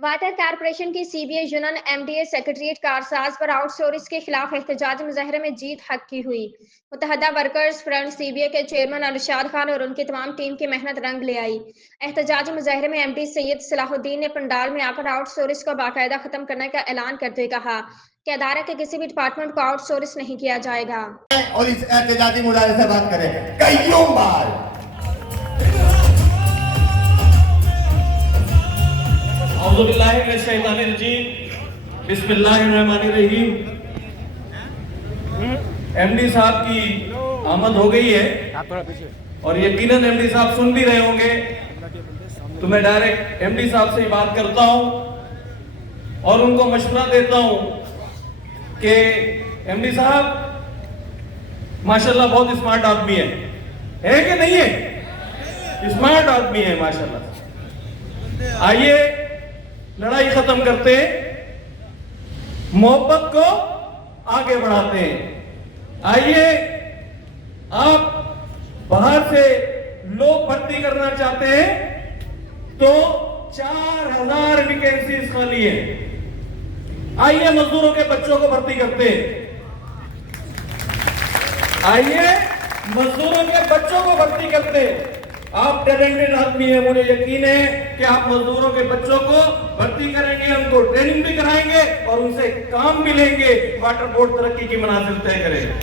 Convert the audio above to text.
Water corporation की CBI union MDA secretariat Karsaz पर outsource के खिलाफ एहतजाजी मुजाहरे में जीत हक की हुई। मुत्तहदा वर्कर्स फ्रंट सीबीआई के चेयरमैन अरशाद खान और उनकी तमाम टीम की मेहनत रंग ले आई। एहतजाजी मुजाहरे में एमडी सैयद सलाहुद्दीन ने पंडाल में आकर आउटसोर्स को बाकायदा खत्म करने का ऐलान करते हुए कहा कि अदारे के किसी भी डिपार्टमेंट को आउटसोर्स नहीं किया जाएगा। और इस एहतजाजी मुजाहरे से बात करें कईयों बार बिस्मिल्लाहिर्रहमानिर्रहीम। एमडी साहब की आमद हो गई है और यकीनन एमडी साहब सुन भी रहे होंगे, तो मैं डायरेक्ट एमडी साहब से ही बात करता हूं और उनको मशवरा देता हूं कि एमडी साहब माशाल्लाह बहुत स्मार्ट आदमी है कि नहीं है? स्मार्ट आदमी है माशाल्लाह। आइए लड़ाई खत्म करते हैं, मोहब्बत को आगे बढ़ाते हैं। आइए, आप बाहर से लोग भर्ती करना चाहते हैं तो 4000 वैकेंसीज खाली है। आइए मजदूरों के बच्चों को भर्ती करते हैं। आइए मजदूरों के बच्चों को भर्ती करते हैं। आप टैलेंटेड आदमी है, मुझे यकीन है कि आप मजदूरों के बच्चों को भर्ती करेंगे, उनको ट्रेनिंग भी कराएंगे और उनसे काम भी लेंगे। वाटर बोर्ड तरक्की की मनाजिल तय करेगा।